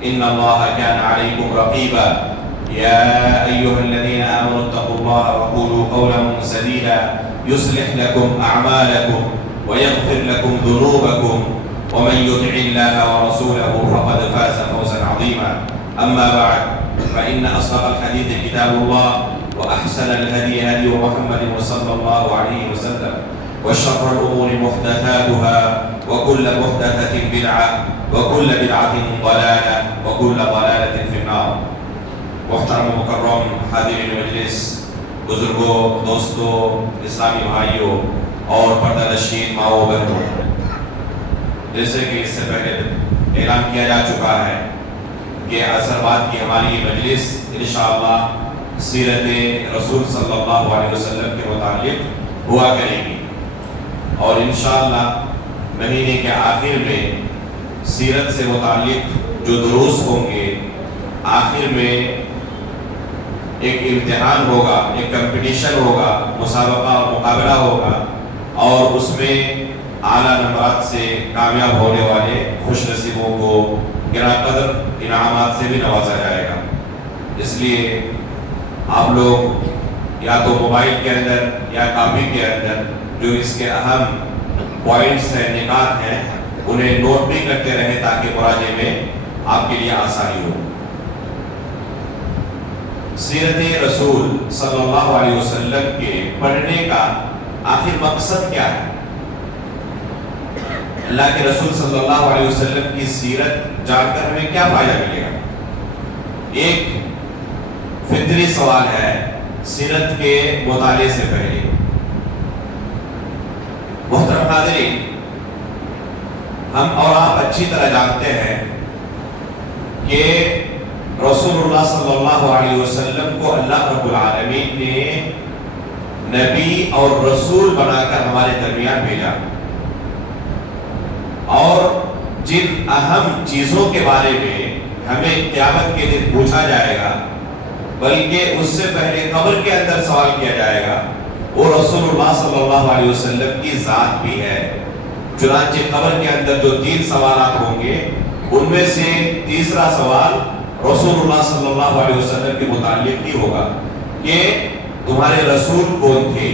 إن الله كان عليكم رقيبا يا أيها الذين آمنوا اتقوا الله وقولوا قولا سديدا يصلح لكم أعمالكم ويغفر لكم ذنوبكم ومن يطع الله ورسوله فقد فاز فوزا عظيما. أما بعد فإن أصدق الحديث كتاب الله وأحسن الهدي هدي محمد صلى الله عليه وسلم وشر الأمور محدثاتها وكل محدثة بدعة وكل بدعة ضلالة وكل ضلالة في النار. محترم و مکرم حاضرین مجلس، بزرگوں، دوستوں، اسلامی بھائیوں اور پردہ نشین ماؤں بہنوں، جیسے کہ اس سے پہلے اعلان کیا جا چکا ہے کہ عصر بعد کی ہماری مجلس انشاءاللہ سیرت رسول صلی اللہ علیہ وسلم کے متعلق ہوا کرے گی، اور انشاءاللہ مہینے کے آخر میں سیرت سے متعلق جو دروس ہوں گے، آخر میں ایک امتحان ہوگا، ایک کمپٹیشن ہوگا، مسابقہ اور مقابلہ ہوگا، اور اس میں اعلیٰ نمبرات سے کامیاب ہونے والے خوش نصیبوں کو گراں قدر انعامات سے بھی نوازا جائے گا۔ اس لیے آپ لوگ یا تو موبائل کے اندر یا کاپی کے اندر جو اس کے اہم پوائنٹس ہیں، نکات ہیں، انہیں نوٹ بھی کرتے رہیں تاکہ مراجعے میں آپ کے لیے آسانی ہو۔ سیرت رسول صلی اللہ علیہ وسلم کے پڑھنے کا آخر مقصد کیا ہے؟ اللہ کے رسول صلی اللہ علیہ وسلم کی سیرت جان کر ہمیں کیا فائدہ ملے گا؟ ایک فطری سوال ہے سیرت کے مطالعے سے پہلے۔ محترم حاضرین، ہم اور آپ اچھی طرح جانتے ہیں کہ رسول اللہ صلی اللہ علیہ وسلم کو اللہ رب العالمین نے نبی اور رسول بنا کر ہمارے درمیان بھیجا، اور جن اہم چیزوں کے بارے میں ہمیں قیامت کے دن پوچھا جائے گا، بلکہ اس سے پہلے قبر کے اندر سوال کیا جائے گا، وہ رسول اللہ صلی اللہ علیہ وسلم کی ذات بھی ہے۔ چنانچہ قبر کے اندر جو 3 سوالات ہوں گے، ان میں سے تیسرا سوال رسول اللہ صلی اللہ علیہ وسلم کے متعلق ہی ہوگا کہ تمہارے رسول کون تھے۔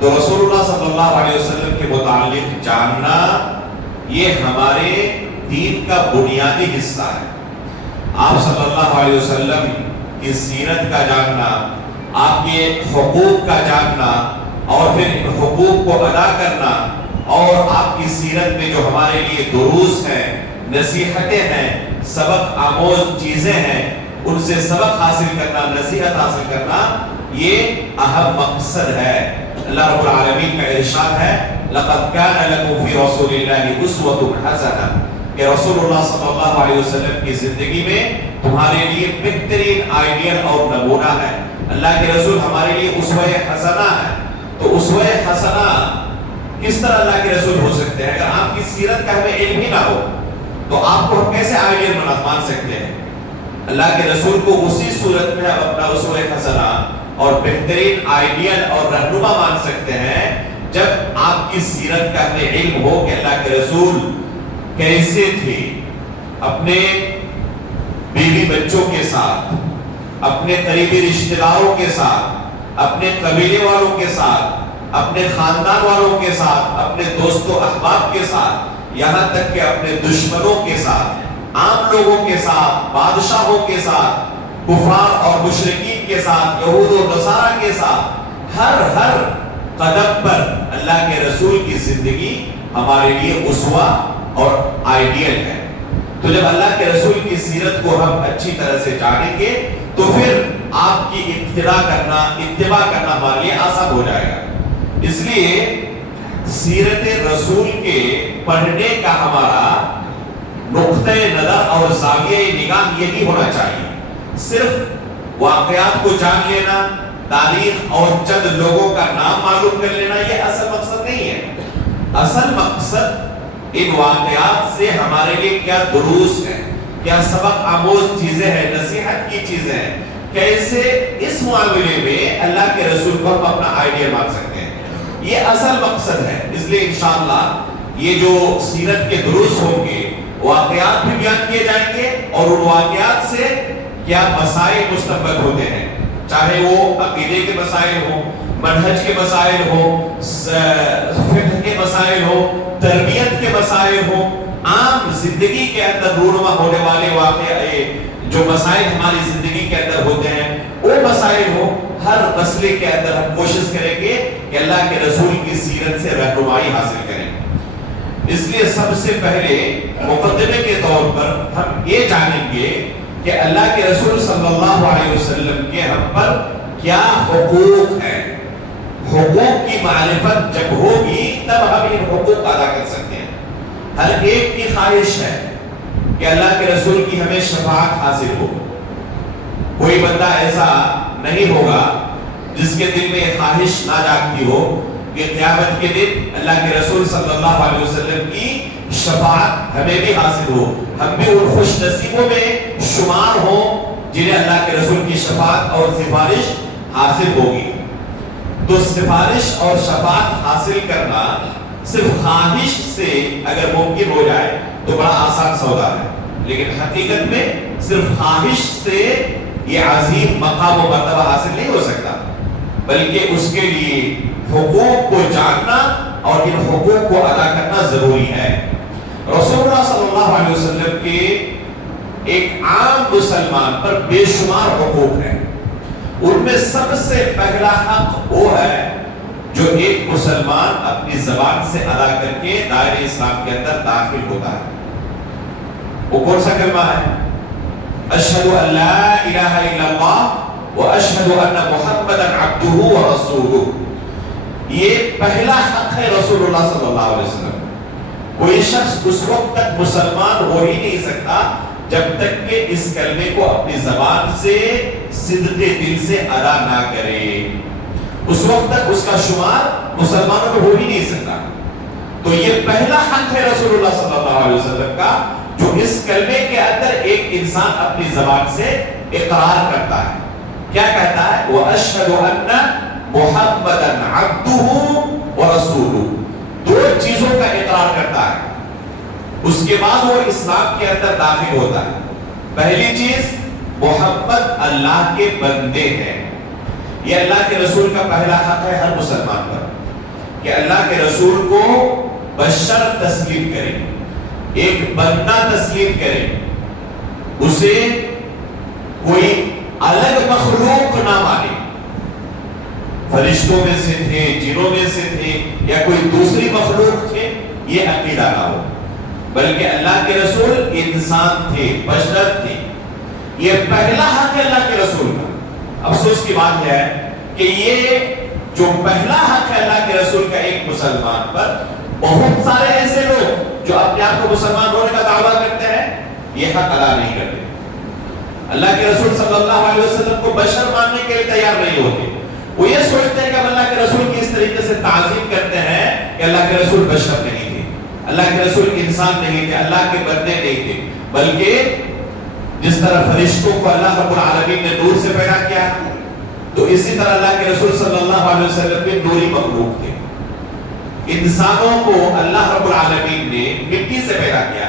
تو رسول اللہ صلی اللہ علیہ وسلم کے متعلق جاننا یہ ہمارے دین کا بنیادی حصہ ہے۔ آپ صلی اللہ علیہ وسلم کی سیرت کا جاننا، آپ کے حقوق کا جاننا، اور پھر حقوق کو ادا کرنا، اور آپ کی سیرت میں جو ہمارے لیے دروس ہیں، نصیحتیں ہیں، سبق آموز چیزیں ہیں، ان سے سبق حاصل کرنا، نصیحت حاصل کرنا، یہ اہم مقصد ہے۔ اللہ رب العالمین کا ارشاد ہے لَقَدْ كَانَ لَكُمْ فِي رَسُولِ اللَّهِ أُسْوَةٌ حَسَنَةٌ، کہ رسول اللہ صلی اللہ علیہ وسلم کی زندگی میں تمہارے لیے بہترین آئیڈیل اور نمونہ ہے۔ اللہ کے رسول ہمارے لیے اسوہ حسنہ ہے۔ تو اسوہ حسنہ کس طرح اللہ کے رسول ہو سکتے ہیں؟ اگر آپ کی سیرت کا ہمیں علم ہی نہ ہو تو آپ کو کیسے آئیڈیل مان سکتے ہیں؟ اللہ کے رسول کو اسی صورت میں آپ اپنا اسوہ حسنہ اور بہترین آئیڈیل اور رہنما مان سکتے ہیں جب آپ کی سیرت کا ہمیں علم ہو کہ اللہ کے رسول کیسے تھے، اپنے بیوی بچوں کے ساتھ، اپنے قریبی رشتہ داروں کے ساتھ، اپنے قبیلے والوں کے ساتھ، اپنے خاندان والوں کے ساتھ، اپنے دوست و احباب کے ساتھ، یہاں تک کہ اپنے دشمنوں کے ساتھ، عام لوگوں کے ساتھ، بادشاہوں کے ساتھ، کفار اور مشرکین کے ساتھ، یہود و نصارہ کے ساتھ، ہر قدم پر اللہ کے رسول کی زندگی ہمارے لیے اسوہ اور آئیڈیل ہے۔ تو جب اللہ کے رسول کی سیرت کو ہم اچھی طرح سے جانیں گے تو پھر آپ کی اتباع کرنا ہمارے لیے آسان ہو جائے گا۔ اس لیے سیرت رسول کے پڑھنے کا ہمارا نقطہ نظر اور زاویہ نگاہ یہی ہونا چاہیے۔ صرف واقعات کو جان لینا، تاریخ اور چند لوگوں کا نام معلوم کر لینا یہ اصل مقصد نہیں ہے۔ اصل مقصد ان واقعات سے ہمارے لیے کیا دروس ہے، کیا سبق آموز چیزیں ہیں، نصیحت کی چیزیں ہیں، کیسے اس معاملے میں اللہ کے رسول کو ہم اپنا آئیڈیا مان سکتے ہیں، یہ اصل مقصد ہے۔ اس لیے انشاءاللہ یہ جو سیرت کے دروس ہوں گے واقعات بھی بیان کیے جائیں گے اور ان واقعات سے کیا مسائل مستنبط ہوتے ہیں، چاہے وہ عقیدے کے مسائل ہوں، منہج کے مسائل ہوں، فقہ کے مسائل ہوں، تربیت کے مسائل ہوں، عام زندگی کے اندر رونما ہونے والے واقعے جو مسائل ہماری زندگی کے اندر ہوتے ہیں وہ مسائل ہو، ہر مسئلے کے اندر ہم کوشش کریں گے کہ اللہ کے رسول کی سیرت سے رہنمائی حاصل کریں۔ اس لیے سب سے پہلے مقدمے کے طور پر ہم یہ جانیں گے کہ اللہ کے رسول صلی اللہ علیہ وسلم کے ہم پر کیا حقوق ہیں۔ حقوق کی معرفت جب ہوگی تب ہم ان حقوق ادا کر سکتے ہیں۔ ہر ایک کی خواہش ہے کہ اللہ کے رسول کی ہمیں شفاعت حاصل ہو۔ کوئی بندہ ایسا نہیں ہوگا جس کے دل میں یہ خواہش نہ جاگتی ہو کہ قیامت کے دن اللہ کے رسول صلی اللہ علیہ وسلم کی شفاعت ہمیں بھی حاصل ہو، ہم بھی ان خوش نصیبوں میں شمار ہوں جنہیں اللہ کے رسول کی شفاعت اور سفارش حاصل ہوگی۔ تو سفارش اور شفاعت حاصل کرنا صرف خواہش سے اگر ممکن ہو جائے تو بڑا آسان سودا ہے، لیکن حقیقت میں صرف خواہش سے یہ عظیم مقام و مرتبہ حاصل نہیں ہو سکتا، بلکہ اس کے لیے حقوق کو جاننا اور ان حقوق کو ادا کرنا ضروری ہے۔ رسول اللہ صلی اللہ علیہ وسلم کے ایک عام مسلمان پر بے شمار حقوق ہیں، ان میں سب سے پہلا حق وہ ہے جو ایک مسلمان اپنی زبان سے ادا کر کے دائرہ اسلام کے اندر داخل ہوتا ہے۔ وہ کون سا کلمہ ہے؟ اشہد ان لا الہ الا اللہ واشہد ان محمدا عبدہ ورسولہ۔ یہ پہلا حق ہے رسول اللہ صلی اللہ علیہ وسلم۔ کوئی شخص اس وقت تک مسلمان ہو ہی نہیں سکتا جب تک کہ اس کلمے کو اپنی زبان سے صدق دل سے ادا نہ کرے، اس وقت تک اس کا شمار مسلمانوں میں ہو ہی نہیں سکتا۔ تو یہ پہلا حق ہے رسول اللہ صلی اللہ علیہ وسلم کا، جو اس کلمے کے اندر ایک انسان اپنی زبان سے اقرار کرتا ہے۔ کیا کہتا ہے؟ وَأَشْهَدُ أَنَّ مُحَمَّدًا عَبْدُهُ وَرَسُولُهُ، دو چیزوں کا اقرار کرتا ہے، اس کے بعد وہ اسلام کے اندر داخل ہوتا ہے۔ پہلی چیز، محمد اللہ کے بندے ہیں۔ یہ اللہ کے رسول کا پہلا حق ہے ہر مسلمان پر کہ اللہ کے رسول کو بشر تسلیم کرے، ایک بندہ تسلیم کرے، اسے کوئی الگ مخلوق نہ مانے، فرشتوں میں سے تھے، جنوں میں سے تھے یا کوئی دوسری مخلوق تھے، یہ عقیدہ نہ ہو، بلکہ اللہ کے رسول انسان تھے، بشر تھے۔ یہ پہلا حق ہے اللہ کے رسول کا۔ افسوس کی بات ہے کہ یہ جو پہلا حق ہے اللہ کے رسول کا ایک مسلمان پر، بہت سارے ایسے لوگ جو اپنے آپ کو مسلمان ہونے کا دعویٰ کرتے ہیں یہ حق ادا نہیں کرتے۔ اللہ کے رسول صلی اللہ علیہ وسلم کو بشر ماننے کے لیے تیار نہیں ہوتے۔ وہ یہ سوچتے ہیں کہ اللہ کے رسول کی اس طریقے سے تعظیم کرتے ہیں کہ اللہ کے رسول بشر نہیں تھے، اللہ کے رسول انسان نہیں تھے، اللہ کے بندے نہیں تھے، بلکہ جس طرح فرشتوں کو اللہ رب العالمین نے نور سے پیدا کیا تو اسی طرح اللہ کے رسول صلی اللہ علیہ وسلم بھی نوری مخلوق تھے۔ انسانوں کو اللہ رب العالمین نے مٹی سے پیدا کیا۔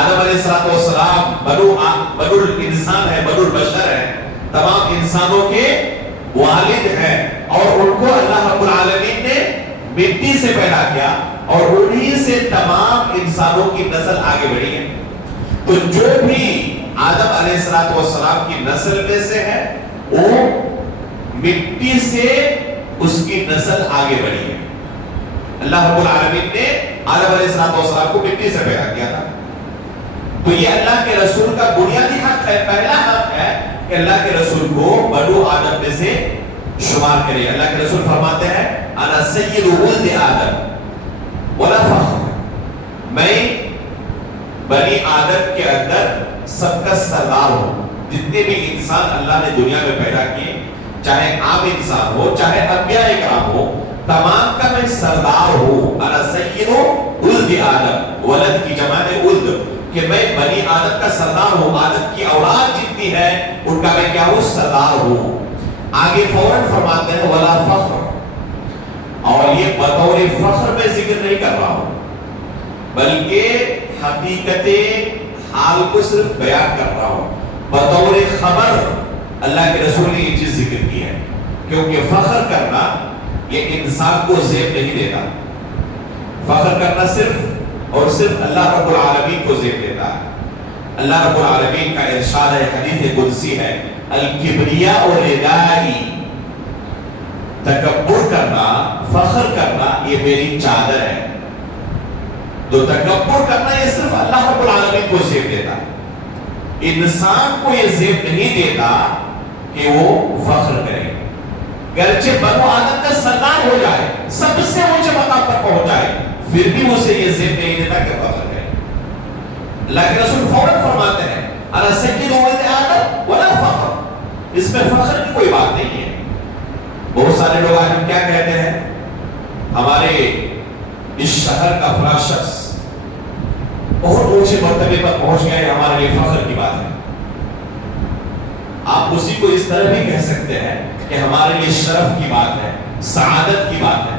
آدم علیہ السلام بنو الانسان ہے، بنو البشر ہے، تمام انسانوں کے والد ہیں، اور ان کو اللہ رب العالمین نے مٹی سے پیدا کیا اور انہی سے تمام انسانوں کی نسل آگے بڑھی ہے۔ تو جو بھی آدم علیہ السلام کی نسل میں سے ہے وہ مٹی سے اس کی نسل آگے بڑھی ہے۔ اللہ رب العالمین نے آدم علیہ السلام کو مٹی سے پیدا کیا تھا۔ تو یہ اللہ کے رسول کا بنیادی حق ہے، پہلا حق ہے کہ اللہ کے رسول کو بنو آدم میں سے شمار کرے۔ اللہ کے رسول فرماتے ہیں انا سید ولد آدم ولا فخر، میں بنی آدم کے اندر سب کا سردار ہوں۔ جتنے بھی انسان اللہ نے دنیا میں پیدا کیے، چاہے عام انسان ہو چاہے انبیاء اکرام ہو، تمام کا میں سردار ہوں۔ انا سید ولد آدم، ولد کی جمع ہے ولد، کہ میں بنی آدم کا سردار ہوں، آدم کی اولاد جتنی ہے ان کا میں کیا ہوں؟ سردار ہوں۔ آگے فوراً فرماتے ہیں ولا فخر، اور یہ بطور فخر میں ذکر نہیں کر رہا ہوں، بلکہ حقیقت حال کو صرف بیان کر رہا ہوں، بطور خبر اللہ کے رسول نے یہ چیز ذکر کی ہے، کیونکہ فخر کرنا یہ انسان کو زیب نہیں دیتا، فخر کرنا صرف اور صرف اللہ رب العالمین کو زیب دیتا ہے۔ اللہ رب العالمین کا ارشاد ہے، حدیث قدسی ہے، الکبریاء ردائی، تکبر کرنا، فخر کرنا یہ میری چادر ہے۔ تو تکبر کرنا یہ صرف اللہ رب العالمین کو زیب دیتا ہے، انسان کو یہ زیب نہیں دیتا کہ وہ فخر کرے، گرچہ بنو آدم کا سردار ہو جائے، سب سے اونچے مقام پر پہنچ جائے، پھر بھی اسے یہ زیب نہیں دیتا کہ فخر کرے۔ اللہ کے رسول فوراً فرماتے ہیں انا سید ولد آدم ولا فخر، اس میں فخر کی کوئی بات نہیں ہے۔ بہت سارے لوگ آج ہم کیا کہتے ہیں، ہمارے اس شہر کا فلاں شخص بہت اونچے مرتبے پر پہنچ گئے، ہمارے لیے فخر کی بات ہے۔ آپ اسی کو اس طرح بھی کہہ سکتے ہیں کہ ہمارے لیے شرف کی بات ہے، سعادت کی بات ہے۔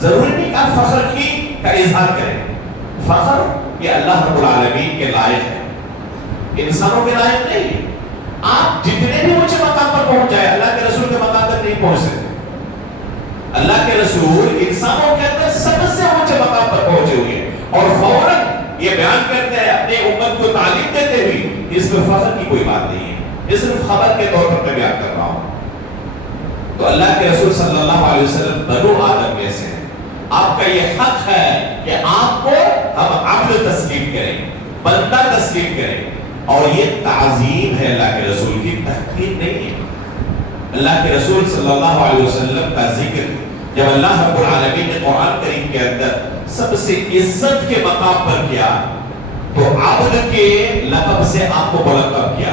ضروری نہیں کہ آپ فخر کی کا اظہار کریں، فخر یہ اللہ رب العالمین کے لائق ہے، انسانوں کے لائق نہیں ہے۔ آپ جتنے بھی اونچے مقام پر پہنچ جائے، اللہ کے رسول کے مقام تک نہیں پہنچ سکتے۔ اللہ کے رسول انسانوں کے اندر سب سے اونچے مقام پر پہنچے ہوئے ہیں، اور فوراً یہ بیان کرتے ہیں اپنے امت کو تعلیم دیتے ہوئے، اس میں فخر کی کوئی بات نہیں ہے، یہ صرف خبر کے طور پر میں بیان کر رہا ہوں۔ تو اللہ کے رسول صلی اللہ علیہ وسلم بنو آدم میں سے ہیں، آپ کا یہ حق ہے کہ آپ کو ہم عبد تسلیم کریں، بندہ تسلیم کریں، اور یہ تعظیم ہے اللہ کے رسول کی، تحقیر نہیں ہے۔ اللہ کے رسول صلی اللہ علیہ وسلم کا ذکر جب اللہ رب العالمین نے قرآن کریم کے اندر سب سے عزت کے مقام پر کیا، تو عبد کے لقب سے آپ کو بلند کیا۔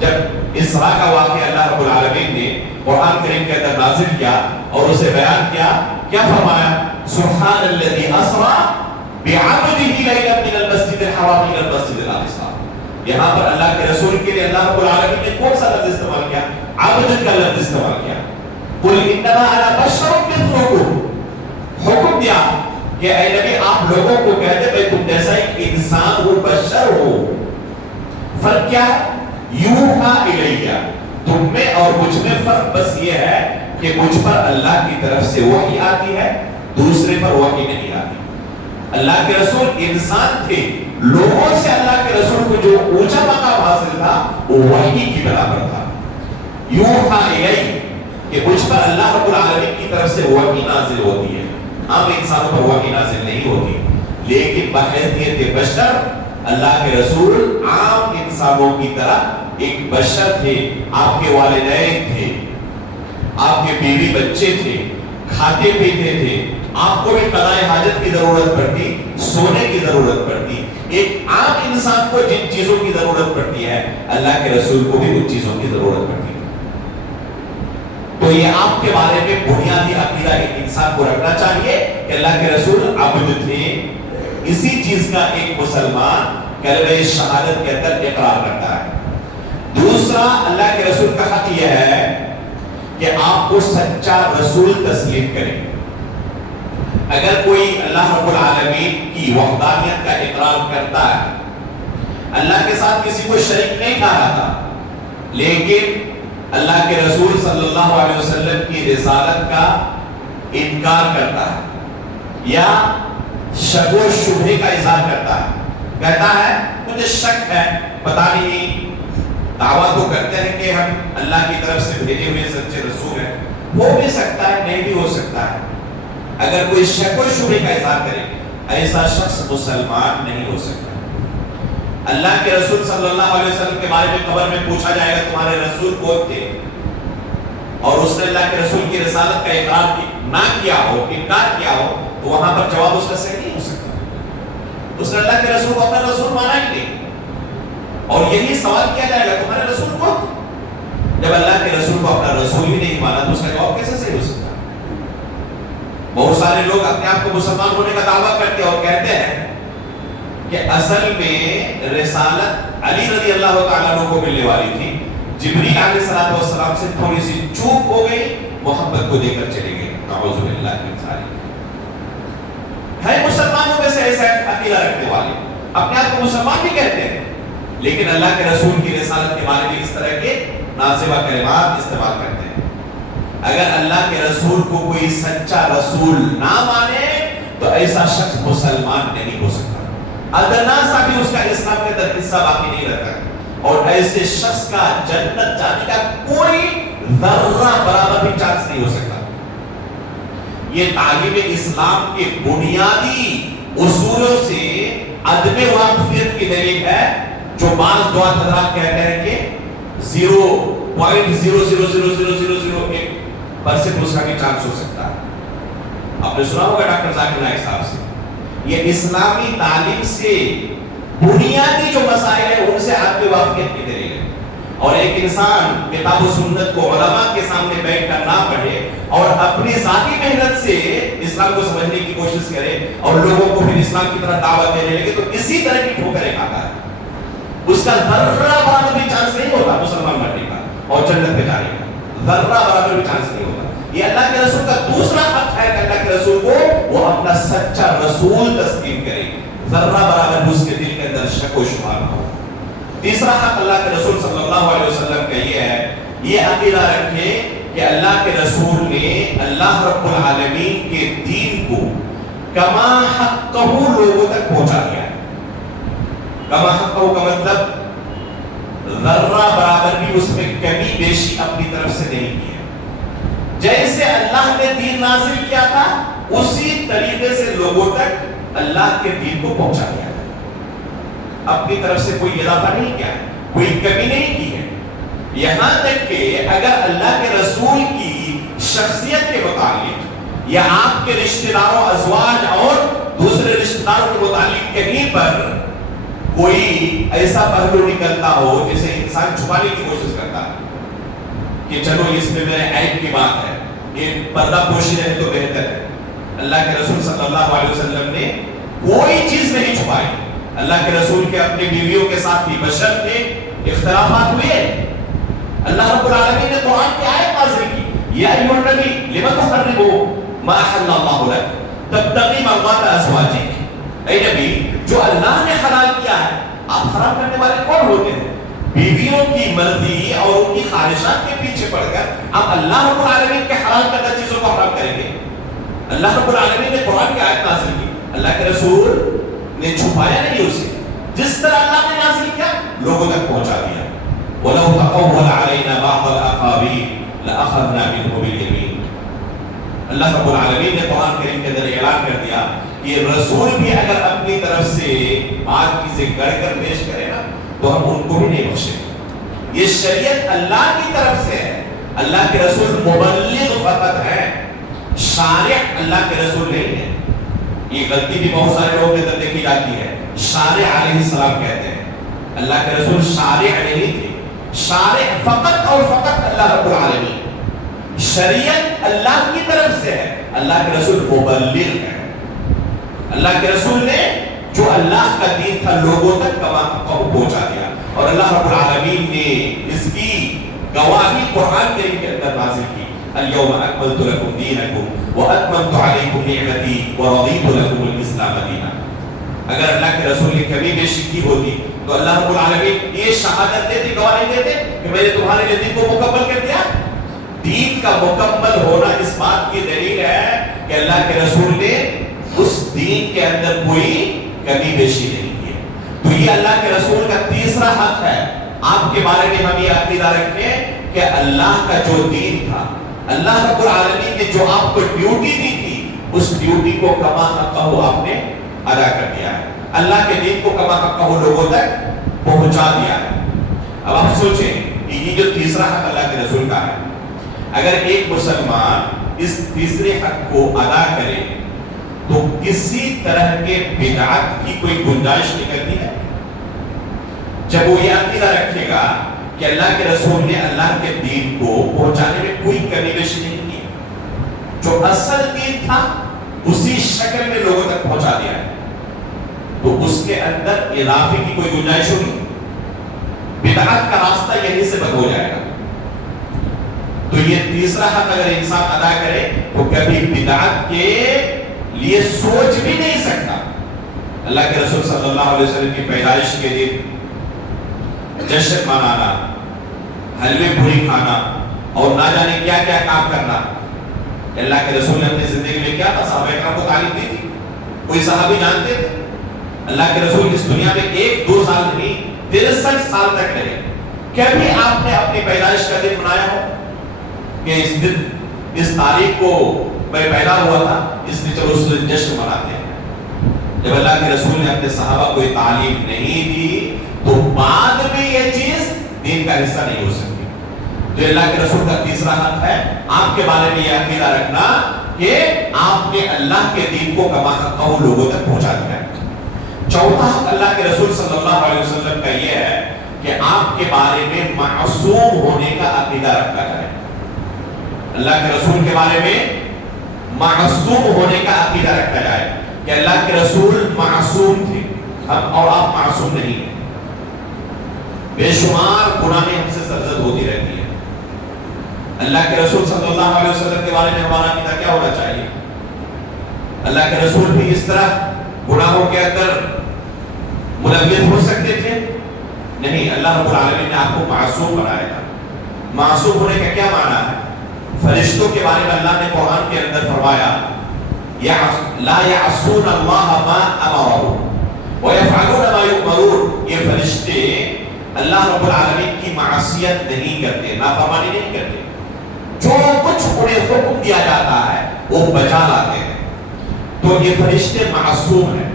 جب اسراء کا واقعہ اللہ رب العالمین نے قرآن کریم کے اندر نازل کیا اور اسے بیان کیا، کیا فرمایا؟ سبحان الذی اسریٰ بعبدہ لیلا من المسجد الحرام الی المسجد الاقصی۔ یہاں پر اللہ کے رسول کے لیے اللہ رب العالمین نے کون سا لفظ استعمال کیا؟ عبد کا لفظ استعمال کیا۔ قل انما انا بشر مثلکم، حکم دیا کہ اے نبی آپ لوگوں کو کہہ دے میں تم جیسا ایک انسان ہوں، بشر ہوں۔ فرق کیا ہے؟ یوحا الیہ، تم میں اور مجھ میں فرق بس یہ ہے کہ مجھ پر اللہ کی طرف سے وحی آتی ہے، دوسرے پر وحی نہیں آتی۔ اللہ کے رسول انسان تھے، لوگوں سے اللہ کے رسول کو جو اونچا مقام حاصل تھا وہ وحی کی برابر تھا۔ یوحا الیہ کہ مجھ پر اللہ رب العالمین کی طرف سے وحی نازل ہوتی ہے، عام انسانوں پر وحی نازل نہیں ہوتی، لیکن بحیثیت بشر اللہ کے رسول عام انسانوں کی طرح ایک بشر تھے۔ آپ کے والدین تھے، آپ کے بیوی بچے تھے، کھاتے پیتے تھے، آپ کو بھی قضاء حاجت کی ضرورت پڑتی، سونے کی ضرورت پڑتی۔ ایک عام انسان کو جن چیزوں کی ضرورت پڑتی ہے، اللہ کے رسول کو بھی ان چیزوں کی ضرورت پڑتی ہے۔ تو یہ آپ کے بارے میں بنیادی عقیدہ ایک انسان کو رکھنا چاہیے کہ اللہ کے رسول عبد تھے۔ اسی چیز کا ایک مسلمان کلمہ شہادت کے اندر اقرار کرتا ہے۔ دوسرا، اللہ کے رسول کا حق یہ ہے کہ آپ کو سچا رسول تسلیم کریں۔ اگر کوئی اللہ رب العالمین کی وحدانیت کا اقرار کرتا ہے، اللہ کے ساتھ کسی کو شریک نہیں ٹھہراتا، لیکن اللہ کے رسول صلی اللہ علیہ وسلم کی رسالت کا انکار کرتا ہے یا شک و شبہے کا اظہار کرتا ہے، کہتا ہے مجھے شک ہے، پتہ نہیں، دعویٰ تو کرتے ہیں کہ ہم اللہ کی طرف سے بھیجے ہوئے سچے رسول ہیں، ہو بھی سکتا ہے نہیں بھی ہو سکتا ہے۔ اگر کوئی شک و شبہے کا اظہار کرے، ایسا شخص مسلمان نہیں ہو سکتا۔ اللہ کے رسول صلی اللہ علیہ وسلم کے بارے میں قبر میں پوچھا جائے گا تمہارے رسول کون تھے، اور اس نے اللہ کے رسول کی رسالت کا اقرار نہ کیا ہو، انکار کیا ہو، تو وہاں پر جواب اس کا صحیح نہیں ہو سکتا۔ اس نے اللہ کے رسول کو اپنا رسول مانا ہی نہیں، اور یہی سوال کیا جائے گا تمہارے رسول کون تھے؟ جب اللہ کے رسول کو اپنا رسول ہی نہیں مانا تو اس کا جواب کیسے صحیح ہو سکتا؟ بہت سارے لوگ اپنے آپ کو مسلمان ہونے کا دعویٰ کرتے ہیں اور کہتے ہیں کہ اصل میں رسالت علی رضی اللہ تعالیٰ عنہ کو ملنے والی تھی، جبریل علیہ السلام سے تھوڑی سی چوک ہو گئی، محمد کو دے کر چلے گئے، نعوذ باللہ من ذالک۔ ہے مسلمانوں میں سے ایسا عقیدہ رکھنے والے اپنے آپ کو مسلمان بھی کہتے ہیں، لیکن اللہ کے رسول کی رسالت کے بارے میں اس طرح کے نازیبہ کلمات استعمال کرتے ہیں۔ اگر اللہ کے رسول کو کوئی سچا رسول نہ مانے تو ایسا شخص مسلمان نہیں ہو سکتا، ادنا سا بھی اس کا اسلام کے اندر حصہ باقی نہیں رہتا، اور ایسے شخص کا جنت جانے کا کوئی ذرہ برابر بھی چانس نہیں ہو سکتا۔ یہ تعلیم اسلام کے بنیادی اصولوں سے عدم واقفیت کی دلیل ہے، جو بعض دعات حضرات کہتے ہیں کہ 0.0000001% اس کا بھی چانس ہو سکتا ہے۔ آپ نے سنا ہوگا ڈاکٹر ذاکر نائک صاحب سے، یہ اسلامی تعلیم سے بنیادی جو مسائل ہیں ان سے عدم واقفیت کی دلیل ہے۔ اور ایک انسان کتاب و سنت کو علماء کے سامنے بیٹھ کر نہ پڑھے اور اپنی ذاتی محنت سے اسلام کو سمجھنے کی کوشش کرے اور لوگوں کو پھر اسلام کی طرح دعوت دینے لگے تو اسی طرح کی ٹھوکریں کھاتا ہے، اس کا ذرہ برابر بھی چانس نہیں ہوتا مسلمان بننے کا اور جنت میں جانے کا، ذرہ برابر بھی چانس نہیں ہوتا۔ یہ اللہ کے رسول کا دوسرا حق ہے کہ اللہ کے رسول کو وہ اپنا سچا رسول تسلیم کرے، ذرہ برابر اس کے دل کے اندر شک و شبہ نہ ہو۔ تیسرا حق اللہ کے رسول صلی اللہ علیہ وسلم کا یہ ہے، یہ عقیدہ رکھے کہ اللہ کے رسول نے اللہ رب العالمین کے دین کو کما حقہ لوگوں تک پہنچا دیا ہے۔ کما حقہ کا مطلب ذرہ برابر بھی اس میں کمی بیشی اپنی طرف سے نہیں کی ہے۔ جیسے اللہ نے دین نازل کیا تھا اسی طریقے سے لوگوں تک اللہ کے دین کو پہنچا دیا ہے، اپنی طرف سے کوئی اضافہ نہیں کیا، کوئی کمی نہیں کی ہے۔ یہاں تک کہ اگر اللہ کے رسول کی شخصیت کے متعلق یا آپ کے رشتہ داروں، ازواج اور دوسرے رشتہ داروں کے متعلق کہیں پر کوئی ایسا پہلو نکلتا ہو جسے انسان چھپانے کی کوشش کرتا ہے کہ چلو اس میں میرے عیب کی بات ہے، یہ پردہ پوشی رہے تو بہتر ہے، اللہ کے رسول صلی اللہ علیہ وسلم نے کوئی چیز نہیں چھپائی۔ اللہ کے رسول کے اپنی بیویوں کے ساتھ بھی بشر کے اختلافات ہوئے، اللہ رب العالمین نے قرآن کی آیت نازل کی، یا ایھا النبی لم تحرم ما احل اللہ لک تبتغی مرضات ازواجک، اے نبی جو اللہ نے حلال کیا ہے آپ حرام کرنے والے کون ہوتے ہیں؟ بیویوں کی مرضی اور ان کی خواہشات کے پیچھے پڑ کر آپ اللہ رب العالمین کے حلال کردہ چیزوں کو حرام کریں گے؟ اللہ رب العالمین نے قرآن کی آیت نازل کی، اللہ کے رسول نے چھپایا نہیں اسے، جس طرح اللہ نے نازل کیا لوگوں تک پہنچا دیا۔ وَلَوْ تَقَوَّلَ عَلَيْنَا بَعْضَ الْأَقَاوِيلِ لَأَخَذْنَا مِنْهُ بِالْيَمِينِ۔ اللہ رب العالمین نے قرآن کریم کے اندر اعلان کر دیا کہ رسول بھی اگر اپنی طرف سے بات چیزیں گڑھ کر پیش کرے نا تو ہم ان کو بھی نہیں بخشیں۔ یہ شریعت اللہ کی طرف سے ہے، اللہ کے رسول مبلغ فقط ہے، شارع اللہ کے رسول نہیں ہے۔ یہ غلطی بھی بہت سارے لوگوں کے اندر دیکھی جاتی ہے، شارع علیہ السلام کہتے ہیں، اللہ کے رسول شارع نہیں تھے، شارع فقط اور فقط اللہ رب العالمین، شریعت اللہ کی طرف سے ہے، اللہ کے رسول مبلغ ہے۔ اللہ کے رسول نے جو اللہ کا دین تھا لوگوں تک پہنچا دیا، اور اللہ رب العالمین نے اس کی گواہی قرآن کریم کے اندر نازل کی، اليوم اکملت لکم دینکم واتممت علیکم نعمتی ورضیت لکم الاسلام دینا۔ اگر اللہ کے رسول نے کمی بیشی کی ہوتی تو اللہ رب العالمین یہ شہادت دیتے، گواہی دیتے کہ میں نے تمہارے لیے دین کو مکمل کر دیا۔ دین کا مکمل ہونا اس بات کی دلیل ہے کہ اللہ کے رسول نے اس دین کے اندر کوئی کمی بیشی نہیں کی۔ تو یہ اللہ کے رسول کا تیسرا حق ہے، آپ کے بارے میں ہم یہ عقیدہ رکھیں کہ اللہ کا جو دین تھا، اللہ رب العالمین نے جو آپ کو ڈیوٹی دی تھی اس ڈیوٹی کو کما حقہ آپ نے ادا کر دیا ہے، اللہ کے دین کو کما حقہ لوگوں تک پہنچا دیا ہے۔ اب آپ سوچیں کہ یہ جو تیسرا حق اللہ کے رسول کا ہے، اگر ایک مسلمان اس تیسرے حق کو ادا کرے تو کسی طرح کے بدعت کی کوئی گنجائش نکلتی ہے؟ جب وہ یہ عقیدہ رکھے گا کہ اللہ کے رسول نے اللہ کے دین کو پہنچانے میں کوئی کمی بیشی نہیں کی، جو اصل دین تھا اسی شکل میں لوگوں تک پہنچا دیا ہے، تو اس کے اندر اضافے کی کوئی گنجائش ہوگی؟ بدعت کا راستہ یہیں سے بند ہو جائے گا۔ تو یہ تیسرا حق اگر انسان ادا کرے تو کبھی بدعت کے لیے سوچ بھی نہیں سکتا، اللہ کے رسول صلی اللہ علیہ وسلم کی پیدائش کے دن جشن منانا، حلوے پوری کھانا اور نہ جانے کیا کیا کام کرنا، اللہ کے رسول نے اپنی زندگی میں کیا تھا؟ صحابہ کرام کو تعلیم دی تھی؟ کوئی صحابی جانتے تھے؟ اللہ کے رسول اس دنیا میں 1-2 سال نہیں 63 سال تک رہے، کبھی آپ نے اپنی پیدائش کا دن منایا ہو کہ اس دن اس تاریخ کو میں پیدا ہوا تھا اس لیے چلو اس دن جشن مناتے ہیں؟ جب اللہ کے رسول نے اپنے صحابہ کو یہ تعلیم نہیں دی تو بعد میں یہ چیز دین کا حصہ نہیں ہو سکتی۔ جو اللہ کے رسول کا تیسرا حق ہے آپ کے بارے میں یہ عقیدہ رکھنا کہ آپ نے اللہ کے دین کو کما حقہ لوگوں تک پہنچا دیا ہے۔ چوتھا حق اللہ کے رسول صلی اللہ علیہ وسلم کا یہ ہے کہ آپ کے بارے میں معصوم ہونے کا عقیدہ رکھا جائے۔ اللہ کے رسول کے بارے میں معصوم ہونے کا عقیدہ رکھا جائے کہ اللہ کے رسول معصوم تھے، ہم اور آپ معصوم نہیں ہیں، بے شمار گناہیں ہم سے سرزد ہوتی رہتی ہیں۔ اللہ کے رسول صلی اللہ علیہ وسلم کے بارے میں ہمارا عقیدہ کیا ہونا چاہیے؟ اللہ کے رسول بھی اس طرح گناہوں کے اندر ملوث ہو سکتے تھے؟ نہیں، اللہ رب العالمین نے آپ کو معصوم بنایا تھا۔ معصوم ہونے کا کیا معنی ہے؟ فرشتوں کے بارے میں اللہ نے قرآن کے اندر فرمایا لا يعصون اللہ ما امرهم ويفعلون ما يؤمرون، یہ فرشتے اللہ رب العالمین کی معصیت نہیں کرتے، نافرمانی نہیں کرتے، جو کچھ انہیں حکم دیا جاتا ہے وہ بجا لاتے ہیں۔ تو یہ فرشتے معصوم ہیں،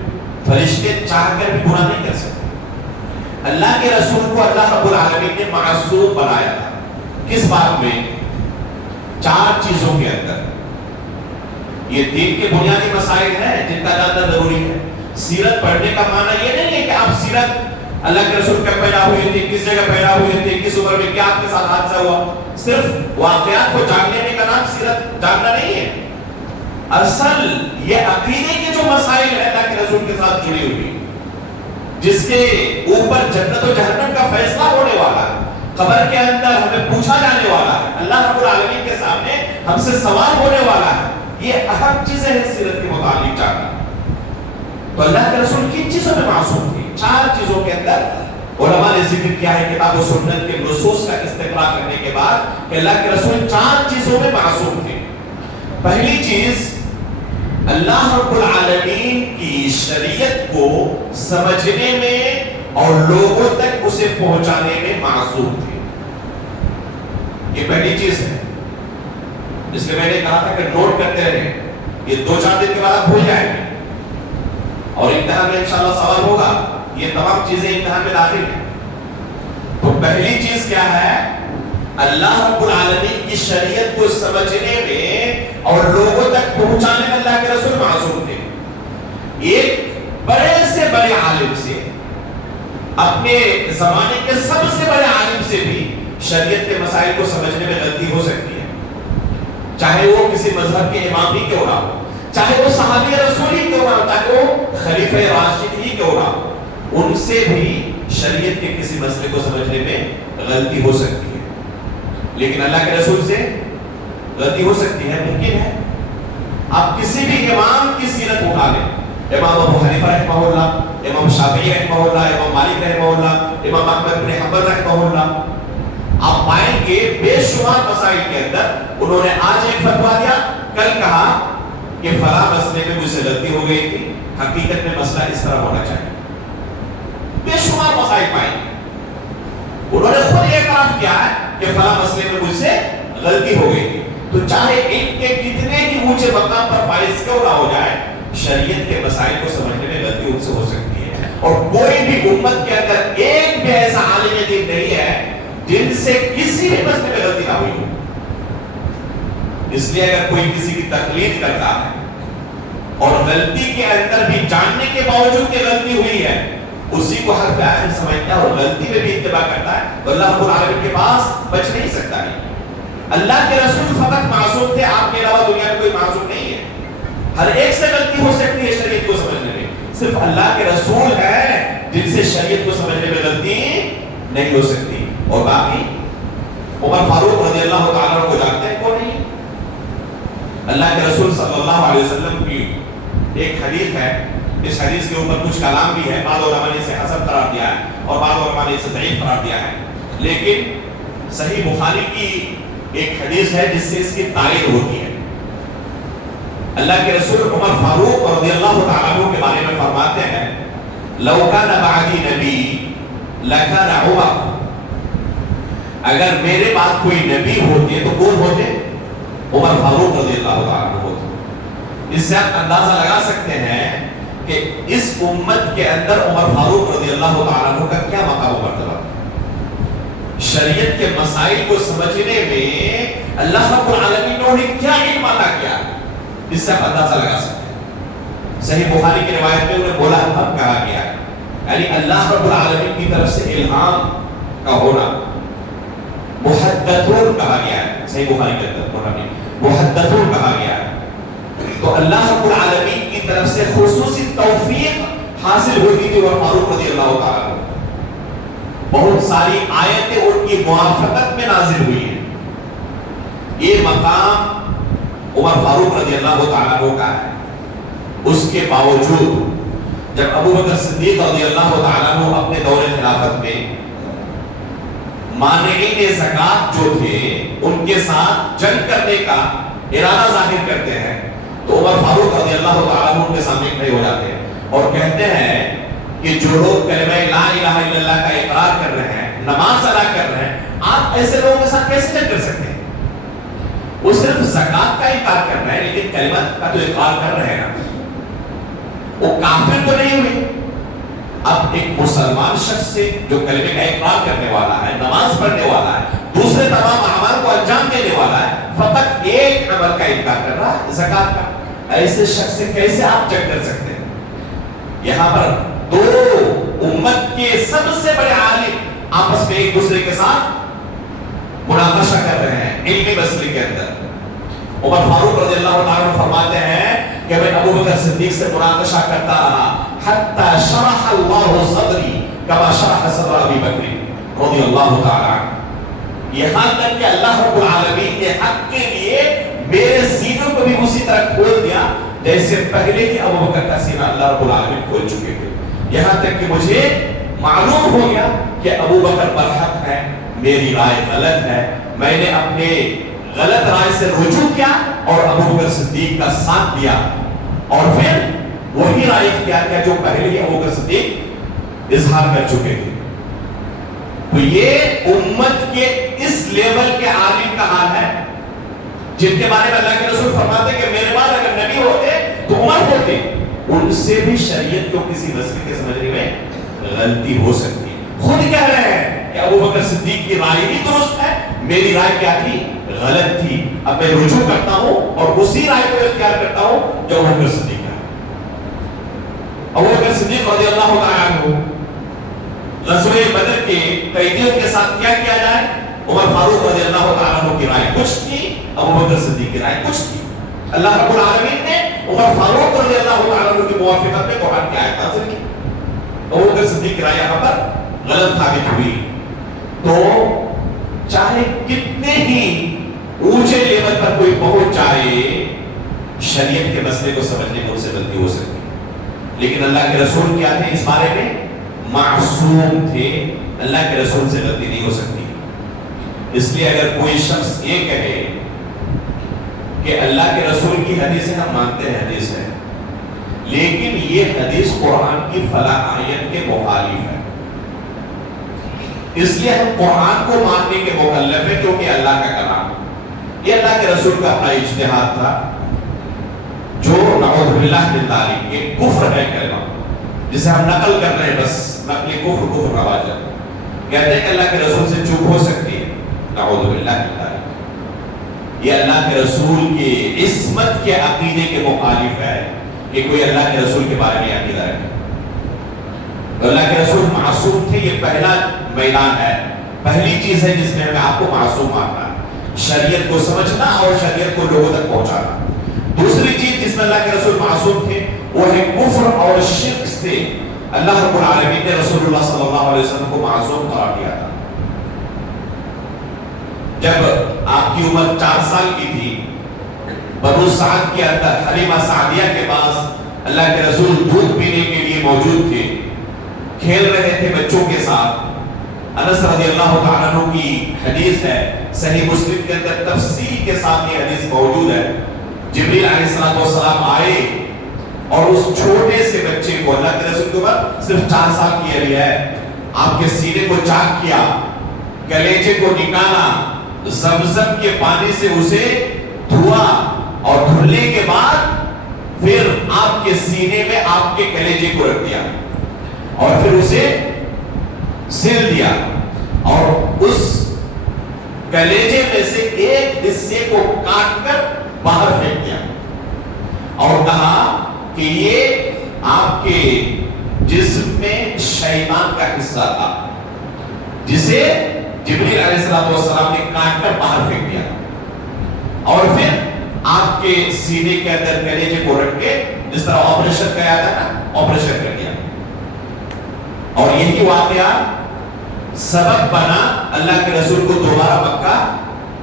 فرشتے چاہ کر بھی گناہ نہیں کر سکتے۔ اللہ کے رسول کو اللہ رب العالمین نے معصوم بنایا تھا، کس بات میں؟ 4 چیزوں کے اندر۔ یہ دین کے بنیادی مسائل ہیں جن کا جاننا ضروری ہے۔ سیرت پڑھنے کا معنی یہ نہیں ہے کہ آپ سیرت اللہ کے رسول کب پیدا ہوئے تھے، کس جگہ پیدا ہوئے تھے، کس عمر میں کیا آپ کے ساتھ حادثہ ہوا، صرف واقعات کو جان لینے کا نام سیرت جاننا نہیں ہے۔ اصل یہ عقیدے کے جو مسائل ہیں اللہ کے رسول کے ساتھ جڑی ہوئی، جس کے اوپر جنت و جہنم کا فیصلہ ہونے والا ہے، قبر کے اندر ہمیں پوچھا جانے والا ہے، اللہ رب العالمین کے سامنے ہم سے سوال ہونے والا ہے، یہ اہم چیزیں ہیں سیرت کے متعلق جاننا۔ تو اللہ کے رسول کن چیزوں میں معصوم تھی؟ 4 چیزوں کے اندر علماء نے ذکر کیا ہے کتاب و سنت کے نصوص کا استقراء کرنے کے بعد کہ اللہ کے رسول 4 چیزوں میں معصوم تھے۔ پہلی چیز، اللہ رب العالمین کی شریعت کو سمجھنے میں اور لوگوں تک اسے پہنچانے میں معصوم تھے، یہ پہلی چیز ہے۔ اس لیے میں نے کہا تھا کہ نوٹ کرتے رہیں، یہ 2-4 دن کے بعد آپ بھول جائیں گے اور امتحان میں انشاءاللہ سوال ہوگا، یہ تمام چیزیں امتحان میں داخل ہیں۔ تو پہلی چیز کیا ہے؟ اللہ رب العالمین کی شریعت کو سمجھنے میں اور لوگوں تک پہنچانے میں اللہ کے رسول معصوم تھے۔ ایک بڑے سے بڑے عالم سے، اپنے زمانے کے سب سے بڑے عالم سے بھی شریعت کے مسائل کو سمجھنے میں غلطی ہو سکتی ہے، چاہے وہ کسی مذہب کے امام ہی کیوں نہ ہو، چاہے وہ صحابی رسول ہی کیوں نہ ہو، چاہے وہ خلیفہ راشد ہی کیوں نہ ہو، ان سے بھی شریعت کے کسی مسئلے کو سمجھنے میں غلطی ہو سکتی ہے۔ لیکن اللہ کے رسول سے غلطی ہو سکتی ہے، ممکن ہے۔ آپ کسی بھی امام کی سیرت اٹھا لیں، امام ابو حنیفہ رحمہ اللہ، امام شافعی رحمہ اللہ، امام مالک رحمہ اللہ، امام احمد بن حنبل رحمہ اللہ، آپ پائیں گے بے شمار مسائل کے اندر انہوں نے آج ایک فتویٰ دیا، کل کہا کہ فلاں مسئلے میں مجھ سے غلطی ہو گئی تھی، حقیقت میں مسئلہ اس طرح ہونا چاہیے۔ بے شمار مسائل پائیں گے، انہوں نے خود اعتراف کیا ہے کہ فلاں مسئلے میں مجھ سے غلطی ہو گئی تھی۔ تو چاہے ان کے کتنے ہی اونچے مقام پر فائز کیوں نہ ہو جائے، شریعت کے مسائل کو سمجھنے میں غلطی ان سے ہو سکتی ہے، اور کوئی بھی امت کے اندر ایک بھی ایسا عالم دین نہیں ہے جن سے کسی بھی مسئلے میں غلطی نہ ہوئی ہو۔ اس لیے اگر کوئی کسی کی تقلید کرتا ہے اور غلطی کے اندر بھی جاننے کے باوجود کہ غلطی ہوئی ہے اسی کو حرف آخر سمجھتا ہے اور غلطی میں بھی اتباع کرتا ہے تو اللہ رب العالمین کے پاس بچ نہیں سکتا ہے۔ اللہ کے رسول فقط معصوم تھے، آپ کے علاوہ دنیا میں کوئی معصوم نہیں ہے۔ ہر ایک سے غلطی ہو سکتی ہے شریعت کو سمجھنے میں، صرف اللہ کے رسول ہیں جن سے شریعت کو سمجھنے میں غلطی نہیں ہو سکتی۔ اور باقی عمر فاروق رضی اللہ تعالیٰ عنہ کو جانتے ہیں کون نہیں؟ اللہ کے رسول صلی اللہ علیہ وسلم کی ایک حدیث ہے اس حدیث کے اوپر کچھ کلام بھی ہے، بعض علماء نے اسے حسن قرار دیا ہے اور بعض علماء نے اسے ضعیف قرار دیا ہے، لیکن صحیح بخاری کی ایک حدیث ہے جس سے اس کی تائید ہوتی ہے۔ اللہ کے رسول عمر فاروق رضی اللہ تعالیٰ عنہ کے بارے میں فرماتے ہیں لو کان بعدی نبی لکان عمر، اگر میرے بعد کوئی نبی ہوتے تو کون ہوتے؟ عمر فاروق رضی اللہ تعالیٰ عنہ ہوتے۔ اس سے آپ اندازہ لگا سکتے ہیں کہ اس امت کے اندر عمر فاروق رضی اللہ تعالیٰ عنہ کا کیا مقام و مرتبہ، شریعت کے مسائل کو سمجھنے میں اللہ رب العالمین نے کیا علم عطا کیا، اس سے آپ اندازہ لگا سکتے ہیں۔ صحیح بخاری کی روایت میں انہیں بولا ہم کہا گیا، یعنی اللہ رب العالمین کی طرف سے الہام کا ہونا، محدثون کہا گیا ہے، صحیح بخاری کے اندر محدثون کہا گیا ہے، تو اللہ رب العالمین کی طرف سے خصوصی توفیق حاصل ہوتی تھی عمر فاروق رضی اللہ تعالیٰ عنہ۔ بہت ساری آیتیں ان کی موافقت میں نازل ہوئی ہیں۔ یہ مقام عمر فاروق رضی اللہ تعالیٰ عنہ کا ہے، اس کے باوجود جب ابو بکر صدیق رضی اللہ تعالیٰ عنہ اپنے دور خلافت میں مانعین زکوٰۃ جو تھے ان کے ساتھ جنگ کرنے کا ارادہ ظاہر کرتے ہیں، تو عمر فاروق رضی اللہ تعالیٰ عنہ ان کے سامنے کھڑے ہو جاتے ہیں اور کہتے ہیں کہ جو لوگ کلمہ لا الہ الا اللہ کا اقرار کر رہے ہیں، نماز ادا کر رہے ہیں، آپ ایسے لوگوں کے ساتھ کیسے جنگ کر سکتے ہیں؟ وہ صرف زکوٰۃ کا اقرار کر رہے ہیں لیکن کلمہ کا جو اقرار کر رہے ہیں نا وہ کافر تو نہیں ہوئے۔ اب ایک مسلمان شخص سے جو کلمے کا اقرار کرنے والا ہے، نماز پڑھنے والا ہے، دوسرے تمام اعمال کو انجام دینے والا ہے، فقط ایک عمل کا انکار کر رہا ہے، زکوٰۃ کا، ایسے شخص سے کیسے آپ جنگ کر سکتے ہیں؟ یہاں پر دو امت کے سب سے بڑے عالم آپس میں ایک دوسرے کے ساتھ مناقشہ کر رہے ہیں علمی مسئلے کے اندر۔ عمر فاروق رضی اللہ عنہ فرماتے ہیں کہ میں ابو بکر صدیق سے مناقشہ کرتا رہا حتی شرح اللہ صدری کما شرح صدر ابی بکر رضی اللہ تعالی عنہ، یہاں تک کہ اللہ رب العالمین نے حق کے لیے میرے سینوں کو بھی اسی طرح کھول دیا جیسے پہلے ہی ابو بکر کا سینہ اللہ رب العالمین کھول چکے تھے، یہاں تک کہ مجھے معلوم ہو گیا کہ ابو بکر برحق ہے، میری رائے غلط ہے، میں نے اپنے غلط رائے سے رجوع کیا اور ابو بکر صدیق کا ساتھ دیا اور پھر وہی رائے اختیار کیا جو پہلے ہی ابو بکر صدیق اظہار کر چکے تھے۔ تو یہ امت کے اس لیول کے عالم کا حال ہے جن کے بارے میں اللہ کے رسول فرماتے کہ میرے بعد اگر نبی ہوتے تو عمر ہوتے، ان سے بھی شریعت کو کسی مسئلے کے سمجھنے میں غلطی ہو سکتی ہے۔ خود کہہ رہے ہیں کہ ابو بکر صدیق کی رائے بھی درست ہے، میری رائے کیا تھی؟ غلط تھی، اب میں رجوع کرتا ہوں اور اسی رائے کو اختیار کرتا ہوں جو ابو بکر صدیق کا۔ ابو بکر صدیق رضی اللہ تعالیٰ عنہ غزوہ بدر کے قیدیوں کے ساتھ کیا کیا جائے؟ عمر فاروق رضی اللہ تعالیٰ عنہ کی رائے کچھ تھی، ابو بکر صدیق کی رائے کچھ تھی۔ اللہ رب العالمین نے عمر فاروق رضی اللہ تعالیٰ عنہ کی موافقت میں قرآن کی آیت نازل کی، ابو بکر صدیق کی رائے یہاں پر غلط ثابت ہوئی۔ تو چاہے کتنے ہی اونچے لیول پر کوئی پہنچ جائے، شریعت کے مسئلے کو سمجھنے میں ان سے غلطی ہو سکتی ہے، لیکن اللہ کے رسول کیا تھے اس بارے میں؟ معصوم تھے، اللہ کے رسول سے غلطی نہیں ہو سکتی۔ اس لیے اگر کوئی شخص یہ کہے کہ اللہ کے رسول کی حدیث ہم مانتے ہیں، حدیث ہے، لیکن یہ حدیث قرآن کی فلاں آیت کے مخالف ہے، اس لیے ہم قرآن کو ماننے کے مکلف ہیں کیونکہ اللہ کا کلام، یہ اللہ کے رسول کا اپنا اجتہاد تھا جو نعوذ باللہ من ذالک یہ کفر ہے کلمہ جسے ہم نقل کر رہے ہیں، بس نقل کفر رواج ہے، کہتے ہیں کہ اللہ کے رسول سے چوک ہو سکتی ہے، نعوذ باللہ من ذالک، یہ اللہ کے رسول کی عصمت کے عقیدے کے مخالف ہے کہ کوئی اللہ کے رسول کے بارے میں عقیدہ رکھے۔ اللہ کے رسول معصوم تھے، یہ پہلا میدان ہے، پہلی چیز ہے جس میں ہمیں آپ کو معصوم ماننا ہے، شریعت کو سمجھنا اور شریعت کو لوگوں تک پہنچانا۔ دوسری چیز جس میں اللہ کے رسول معصوم تھے وہ ہے کفر اور شرک سے اللہ رب العالمین نے رسول اللہ صلی اللہ علیہ وسلم کو معصوم قرار دیا تھا۔ جب آپ کی عمر 4 سال کی تھی، بنو سعد کے اندر حلیمہ سعدیہ کے پاس اللہ کے رسول دودھ پینے کے لیے موجود تھے، کھیل رہے تھے بچوں کے ساتھ۔ انس رضی اللہ تعالیٰ عنہ کی حدیث ہے، صحیح مسلم کے اندر تفصیل کے ساتھ یہ حدیث موجود ہے۔ جبریل علیہ السلام آئے اور اس چھوٹے سے بچے کو، اللہ کے رسول کے اوپر صرف 4 سال کی ابھی ہے، آپ کے سینے کو چاک کیا، کلیجے کو نکالا، زمزم کے پانی سے اسے دھوا اور دھلنے کے بعد پھر آپ کے سینے میں آپ کے کلیجے کو رکھ دیا اور پھر اسے سل دیا اور اس کلیجے میں سے ایک حصے کو کاٹ کر باہر پھینک دیا اور کہا کہ یہ آپ کے جسم میں شیطان کا حصہ تھا جسے جبریل علیہ السلام نے کاٹ کر باہر پھینک دیا اور پھر آپ کے سینے کے اندر کلیجے کو رکھ کے جس طرح آپریشن کیا تھا نا، آپریشن کر دیا۔ اور یہی واقعہ سبب بنا اللہ کے رسول کو دوبارہ مکہ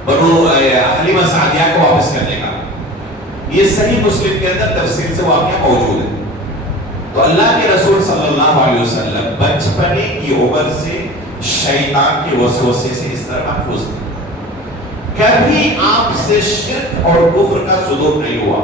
بنو حلیمہ سعدیہ کو واپس کرنے کا۔ یہ صحیح مسلم کے اندر تفصیل سے واقعہ موجود ہے۔ تو اللہ کے رسول صلی اللہ علیہ وسلم بچپنے کی عمر سے شیطان کے وسوسے سے اس طرح محفوظ تھے۔ کبھی آپ سے شرک اور کفر کا صدور نہیں ہوا،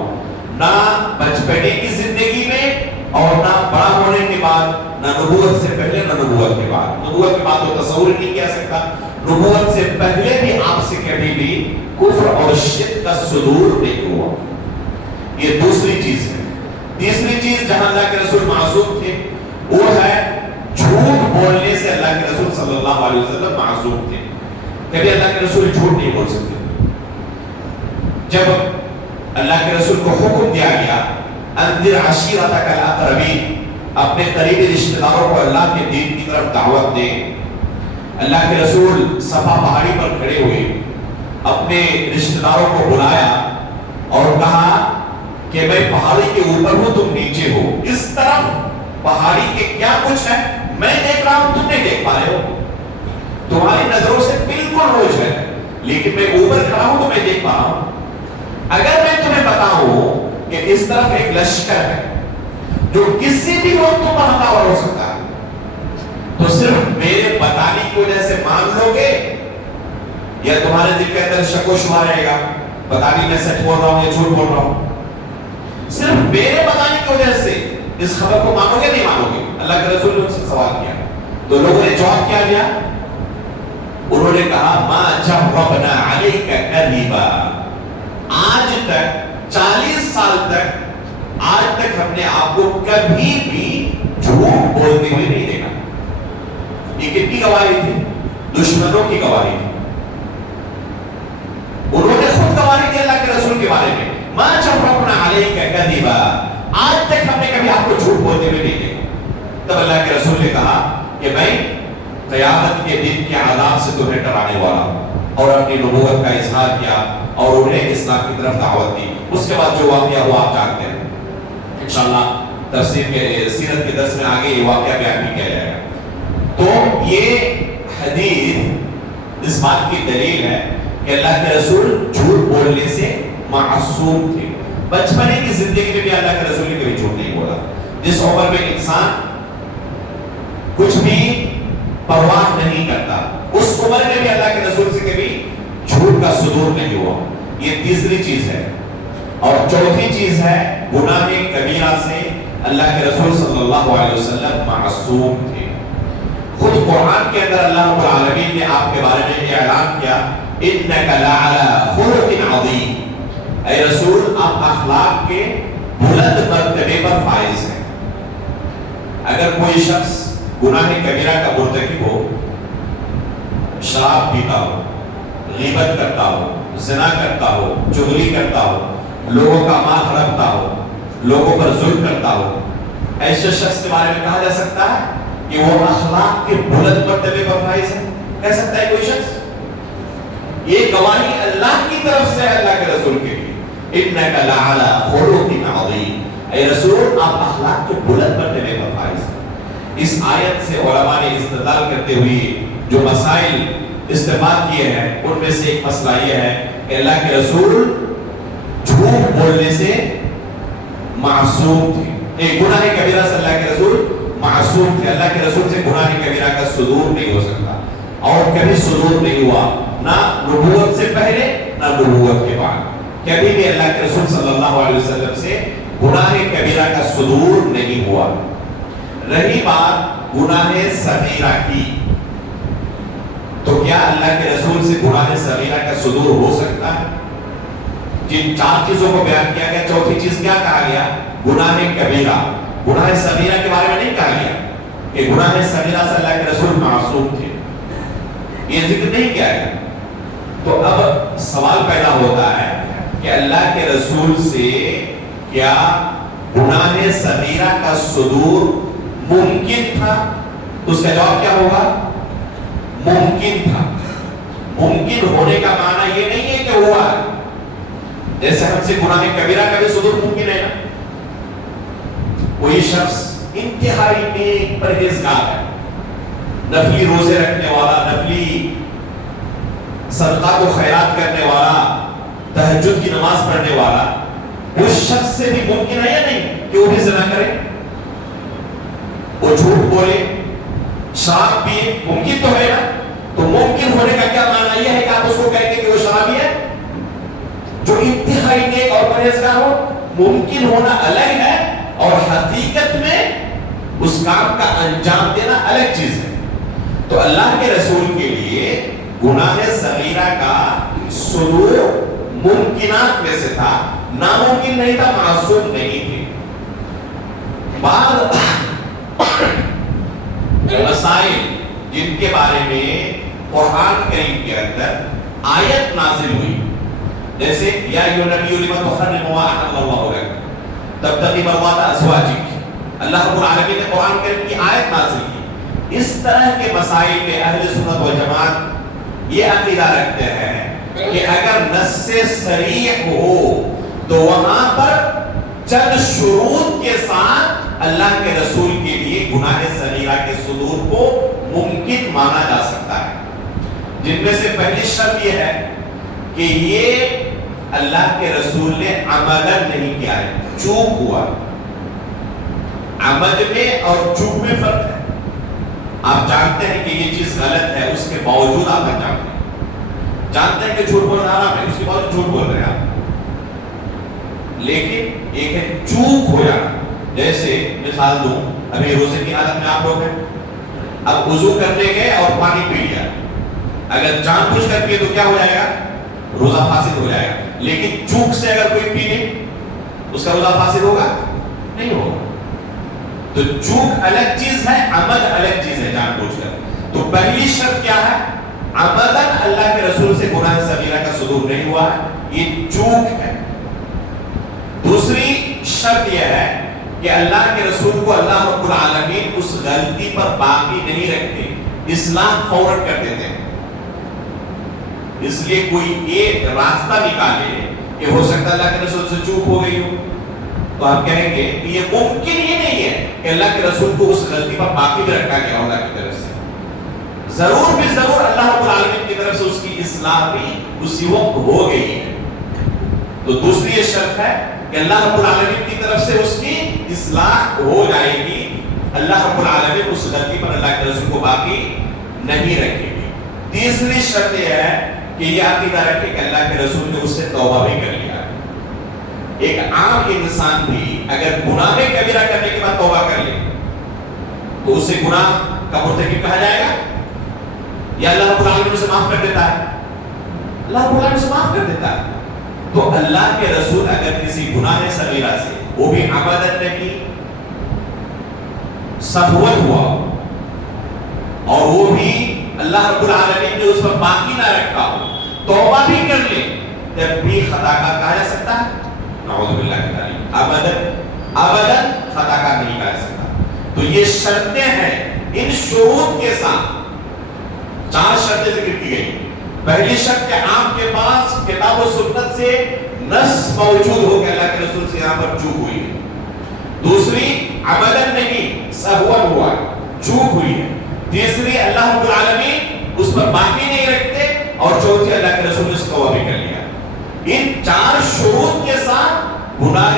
نہ بچپنے کی زندگی میں اور نہ بڑا ہونے کے بعد، نہ نبوت سے پہلے نہ نبوت کے بعد۔ نبوت کے بعد تو تصور نہیں کیا سکتا، نبوت سے پہلے بھی آپ سے کبھی بھی کفر اور شرک کا صدور نہیں ہوا۔ یہ دوسری چیز ہے۔ تیسری چیز جہاں اللہ کے رسول معصوم تھے وہ ہے جھوٹ بولنے سے۔ اللہ کے رسول صلی اللہ علیہ وسلم معصوم تھے، کبھی اللہ کے رسول جھوٹ نہیں بول سکتے۔ جب اللہ کے رسول کو حکم دیا گیا انذر عشیرتک الاقربین، اپنے قریبی رشتہ داروں کو اللہ کے دین کی طرف دعوت دیں، اللہ کے رسول صفا پہاڑی پر کھڑے ہوئے، اپنے رشتہ داروں کو بلایا اور کہا کہ میں پہاڑی کے اوپر ہوں، تم نیچے ہو، اس طرف پہاڑی کے کیا کچھ ہے میں دیکھ رہا ہوں، تم نہیں دیکھ پا رہے ہو، تمہاری نظروں سے بالکل روج ہے، لیکن میں اوپر کھڑا ہوں تو میں دیکھ پا رہا ہوں۔ اگر میں تمہیں بتاؤں کہ اس طرف ایک لشکر ہے جو کسی بھی وقت تم پر حملہ ہو سکتا ہے، تو صرف میرے بتانے کی وجہ سے مان لو گے یا تمہارے دل کے اندر شک و شبہ رہے گا، پتہ نہیں میں سچ بول رہا ہوں یا جھوٹ بول رہا ہوں؟ صرف میرے بتانے کی وجہ سے اس خبر کو مانو گے نہیں مانو گے؟ اللہ کے رسول نے ان سے سوال کیا، تو لوگوں نے جواب کیا دیا؟ انہوں نے کہا ما جربنا علیک کذبا، آج تک 40 سال تک آج تک ہم نے آپ کو کبھی بھی جھوٹ بولتے ہوئے نہیں دیکھا۔ یہ کن کی گواہی تھی؟ دشمنوں کی گواہی تھی۔ انہوں نے خود گواہی دی اللہ کے رسول کے بارے میں، ما جربنا علیک کذبا، آج تک ہم نے کبھی آپ کو جھوٹ بولتے ہوئے نہیں دیکھا۔ تب اللہ کے رسول نے کہا کہ میں قیامت کے دن کے عذاب سے تمہیں ڈرانے والا، اور اپنی نبوت کا اظہار کیا اور انہیں اسلام کی طرف دعوت دی۔ اس کے بعد جو واقعہ ہوا آپ جانتے ہیں، انشاءاللہ تفسیر کے سیرت کے درس میں آگے یہ واقعہ بیان بھی کیا جائے گا۔ تو یہ حدیث اس بات کی دلیل ہے کہ اللہ کے رسول جھوٹ بولنے سے معصوم تھے۔ بچپنے کی زندگی میں بھی اللہ کے رسول نے کبھی جھوٹ نہیں بولا۔ جس عمر میں انسان کچھ بھی پرواہ نہیں کرتا، اس عمر میں بھی اللہ کے رسول سے کبھی جھوٹ کا صدور نہیں ہوا۔ یہ تیسری چیز ہے۔ اور چوتھی چیز ہے گناہ کبیرہ سے اللہ کے رسول صلی اللہ علیہ وسلم معصوم تھے۔ خود قرآن کے اندر اللہ رب العالمین نے آپ کے بارے میں اعلان کیا انک لعلی خلق عظیم، اے رسول آپ اخلاق کے بلند مرتبے پر فائز ہیں۔ اگر کوئی شخص گناہ کبیرہ کا مرتکب ہو، شراب پیتا ہو، غیبت کرتا ہو، زنا کرتا ہو، چغلی کرتا ہو، لوگوں کا مال ہڑپتا ہو، لوگوں پر ظلم کرتا ہو، ایسے شخص کے بارے میں کہا جا سکتا ہے کہ وہ اخلاق کے بلند مرتبے پر فائز ہے؟ کہہ سکتا ہے کوئی شخص؟ یہ گواہی اللہ کی طرف سے اللہ کے رسول کے لیے، انک لعلی خلق عظیم، اے رسول آپ اخلاق کے بلند مرتبے پر فائز ہیں۔ اس آیت سے علماء نے استدلال کرتے ہوئے جو مسائل استعمال کیے ہیں ان میں سے ایک مسئلہ یہ ہے کہ اللہ کے رسول جھوٹ بولنے سے معصوم تھے۔ ایک گناہ کبیرہ سے اللہ کے رسول معصوم تھے، اللہ کے رسول سے گناہ کبیرہ کا صدور نہیں ہو سکتا، اور کبھی صدور نہیں ہوا، نہ نبوت سے پہلے نہ نبوت کے بعد، کبھی بھی اللہ کے رسول صلی اللہ علیہ وسلم سے گناہ کبیرہ کا صدور نہیں ہوا۔ رہی بات گناہ صغیرہ کی، تو کیا اللہ کے رسول سے گناہ صغیرہ کا صدور ہو سکتا ہے؟ جن چار چیزوں کو بیان کیا گیا، چوتھی چیز کیا کہا گیا؟ گناہ کبیرہ۔ گناہ صغیرہ کے بارے میں نہیں کہا گیا کہ گناہ صغیرہ سے اللہ کے رسول معصوم تھے، یہ ذکر نہیں کیا گیا۔ تو اب سوال پیدا ہوتا ہے کہ اللہ کے رسول سے کیا گناہ صغیرہ کا صدور ممکن تھا؟ اس کا جواب کیا ہوگا؟ ممکن تھا۔ ممکن ہونے کا معنی یہ نہیں ہے کہ ہوا ہے، جیسے ہم سے گناہ کبیرہ کا بھی صدور ممکن ہے نا۔ کوئی شخص انتہائی نیک پرہیزگار ہے، نفلی روزے رکھنے والا، نفلی صدقات و خیرات کرنے والا، تہجد کی نماز پڑھنے والا، اس شخص سے بھی ممکن ہے یا نہیں کہ وہ بھی زنا کرے، وہ جھوٹ بولے، شراب پیے؟ ممکن تو ہے نا۔ تو ممکن ہونے کا کیا معنی یہ ہے کہ آپ اس کو کہیں گے کہ وہ شرابی ہے؟ جو انتہائی نیک اور پرہیزگار ہو، ممکن ہونا الگ ہے اور حقیقت میں اس کام کا انجام دینا الگ چیز ہے۔ تو اللہ کے رسول کے لیے گناہ صغیرہ کا صدور ممکنات میں سے تھا، ناممکن نہیں تھا، معصوم نہیں تھے۔ بعض مسائل جن کے بارے میں قرآن کریم کے اندر آیت نازل ہوئی، جیسے یا ایھا النبی لما تحرم ما احل اللہ لک تبتغی مرضات ازواجک، اللہ رب العالمین نے قرآن کریم کی آیت نازل کی۔ اس طرح کے مسائل میں اہل سنت و جماعت یہ عقیدہ رکھتے ہیں کہ اگر نص صریح ہو تو وہاں پر چند شروط کے ساتھ اللہ کے رسول کے لیے گناہ صغیرہ کے صدور کو ممکن مانا جا سکتا ہے، جن میں سے پہلی شرط یہ ہے کہ یہ اللہ کے رسول نے عمدن نہیں کیا ہے، چوک ہوا۔ عمد میں اور چوک میں فرق ہے۔ آپ جانتے ہیں کہ یہ چیز غلط ہے، اس کے باوجود آپ جانتے ہیں کہ جھوٹ بولنا حرام ہے، اس کے باوجود جھوٹ بول رہے ہیں آپ۔ لیکن ایک ہے چوک ہو جانا، جیسے مثال دوں، ابھی روزے کی حالت میں آپ لوگ ہیں، اب وضو کرنے گئے اور پانی پی لیا، اگر جان بوجھ کر پیے تو کیا ہو جائے گا؟ روزہ فاسد ہو جائے گا۔ لیکن چوک سے اگر کوئی پی لے اس کا روزہ فاسد ہوگا؟ نہیں ہوگا۔ تو چوک الگ چیز ہے، عمد الگ چیز ہے، جان بوجھ کر۔ تو پہلی شرط کیا ہے؟ عمدن اللہ کے رسول سے گناہ صغیرہ کا صدور نہیں ہوا ہے، یہ چوک ہے۔ دوسری شرط یہ ہے کہ اللہ کے رسول کو اللہ رب العالمین اس غلطی پر باقی نہیں رکھتے، اصلاح فوراً کر دیتے ہیں۔ اس لیے کوئی ایک راستہ نکالے کہ ہو سکتا ہے اللہ کے رسول سے چوک ہو گئی ہو، تو آپ کہیں گے کہ یہ ممکن یہ نہیں ہے کہ اللہ کے رسول کو اس غلطی پر باقی بھی رکھا گیا اللہ کی طرف سے، ضرور بھی ضرور اللہ رب العالمین کی طرف سے اس کی اصلاح بھی اسی وقت ہو گئی ہے۔ تو دوسری یہ شرط ہے کہ اللہ رب العالمین کی طرف سے اس کی اصلاح ہو جائے گی، اللہ رب العالمین اس غلطی پر اللہ کے رسول کو باقی نہیں رکھے گی۔ تیسری شرط یہ ہے کہ یہ عقیدہ رکھے کہ اللہ کے رسول نے اس سے توبہ بھی کر لیا ہے۔ ایک عام انسان بھی اگر گناہ کبیرہ کرنے کے بعد توبہ کر لے تو اسے گناہ کا مرتکب کہا جائے گا یا اللہ رب العالمین اسے معاف کر دیتا ہے؟ اللہ رب العالمین اسے معاف کر دیتا ہے۔ تو اللہ کے رسول اگر کسی گناہ صغیرہ سے، وہ بھی عمدن نہیں، سہوت ہوا اور وہ بھی اللہ رب العالمین نے اس پر باقی نہ رکھا ہو، توبہ بھی کر لے، جب بھی خطا کار کہا جا سکتا ہے؟ نعوذ باللہ من ذالک، ابداً خطا کار نہیں کہا جا سکتا۔ تو یہ شرطیں ہیں، ان شروط کے ساتھ 4 شرطیں ذکر کی گئی۔ پہلی شرط کہ آپ کے پاس کتاب و سنت سے نص موجود ہو کہ اللہ کے رسول سے یہاں پر چوک ہوئی ہے۔ دوسری عمدن نہیں، سہوا ہوا ہے، چوک ہوئی ہے۔ تیسری اللہ رب العالمین اس پر باقی نہیں رکھتے، اور چوتھی اللہ کے رسول نے اس کو بھی کر لیا۔ ان 4 شروط کے ساتھ گناہ